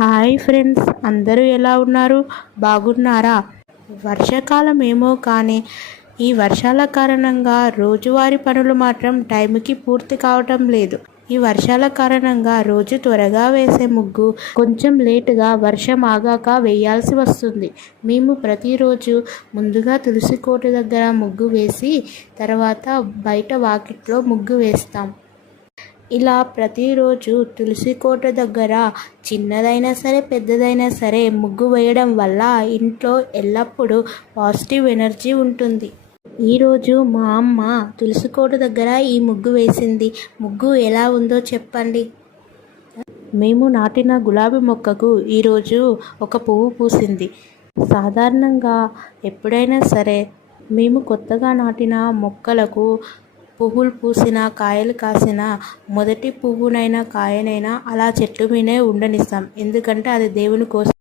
Hi friends అందరూ ఎలా ఉన్నారు? బాగున్నారా? వర్షాకాలం ఏమో కానీ ఈ వర్షాల కారణంగా రోజువారీ పనులు మాత్రం టైంకి పూర్తి కావటం లేదు. ఈ వర్షాల కారణంగా రోజు త్వరగా వేసే ముగ్గు కొంచెం లేటుగా వర్షం ఆగాక వేయాల్సి వస్తుంది. మేము ప్రతిరోజు ముందుగా తులసి కోట దగ్గర ముగ్గు వేసి తర్వాత బయట వాకిట్లో ముగ్గు వేస్తాం. ఇలా ప్రతిరోజు తులసి కోట దగ్గర చిన్నదైనా సరే పెద్దదైనా సరే ముగ్గు వేయడం వల్ల ఇంట్లో ఎల్లప్పుడూ పాజిటివ్ ఎనర్జీ ఉంటుంది. ఈరోజు మా అమ్మ తులసి కోట దగ్గర ఈ ముగ్గు వేసింది. ముగ్గు ఎలా ఉందో చెప్పండి? మేము నాటిన గులాబీ మొక్కకు ఈరోజు ఒక పువ్వు పూసింది. సాధారణంగా ఎప్పుడైనా సరే మేము కొత్తగా నాటిన మొక్కలకు పువ్వులు పూసినా కాయలు కాసిన మొదటి పువ్వునైనా కాయనైనా అలా చెట్టు మీదే ఉండనిస్తాం. ఎందుకంటే అది దేవుని కోసం.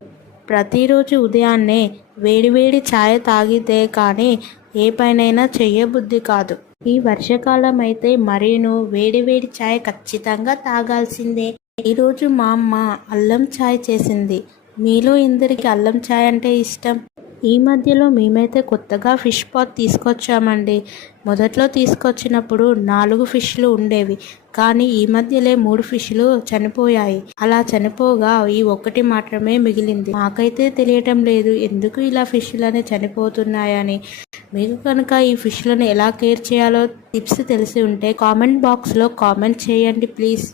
ప్రతిరోజు ఉదయాన్నే వేడివేడి ఛాయ తాగితే కానీ ఏ పైనైనా చెయ్యబుద్ధి కాదు. ఈ వర్షాకాలం అయితే మరీను వేడివేడి ఛాయ్ ఖచ్చితంగా తాగాల్సిందే. ఈరోజు మా అమ్మ అల్లం ఛాయ్ చేసింది. మీలో ఇందరికి అల్లం ఛాయ్ అంటే ఇష్టం? ఈ మధ్యలో మేమైతే కొత్తగా ఫిష్ పాట్ తీసుకొచ్చామండి. మొదట్లో తీసుకొచ్చినప్పుడు నాలుగు ఫిష్లు ఉండేవి. కానీ ఈ మధ్యలే మూడు ఫిష్లు చనిపోయాయి. అలా చనిపోగా ఈ ఒక్కటి మాత్రమే మిగిలింది. మాకైతే తెలియటం లేదు ఎందుకు ఇలా ఫిష్లని చనిపోతున్నాయని. మీకు కనుక ఈ ఫిష్లను ఎలా కేర్ చేయాలో టిప్స్ తెలిసి ఉంటే కామెంట్ బాక్స్లో కామెంట్ చేయండి ప్లీజ్.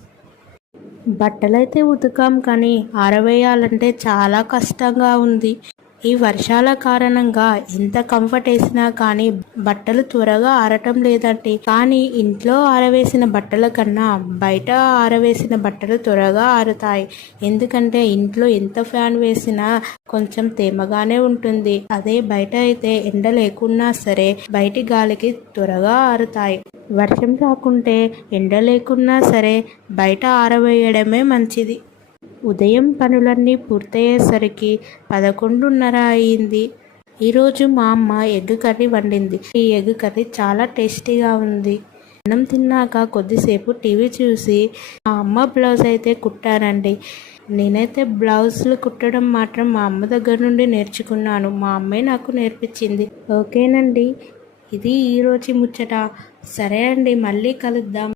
బట్టలైతే ఉతకాం కానీ ఆరవేయాలంటే చాలా కష్టంగా ఉంది. ఈ వర్షాల కారణంగా ఎంత కంఫర్ట్ వేసినా కానీ బట్టలు త్వరగా ఆరటం లేదండి. కానీ ఇంట్లో ఆరవేసిన బట్టల కన్నా బయట ఆరవేసిన బట్టలు త్వరగా ఆరుతాయి. ఎందుకంటే ఇంట్లో ఎంత ఫ్యాన్ వేసినా కొంచెం తేమగానే ఉంటుంది. అదే బయట అయితే ఎండ లేకున్నా సరే బయటి గాలికి త్వరగా ఆరుతాయి. వర్షం రాకుంటే ఎండ లేకున్నా సరే బయట ఆరవేయడమే మంచిది. ఉదయం పనులన్నీ పూర్తయ్యేసరికి పదకొండున్నర అయింది. ఈరోజు మా అమ్మ ఎగ్ కర్రీ వండింది. ఈ ఎగ్ కర్రీ చాలా టేస్టీగా ఉంది. అన్నం తిన్నాక కొద్దిసేపు టీవీ చూసి మా అమ్మ బ్లౌజ్ అయితే కుట్టానండి నేనైతే బ్లౌజులు కుట్టడం మాత్రం మా అమ్మ దగ్గర నుండి నేర్చుకున్నాను. మా అమ్మే నాకు నేర్పించింది. ఓకేనండి. ఇది ఈరోజు ముచ్చట. సరే అండి మళ్ళీ కలుద్దాం.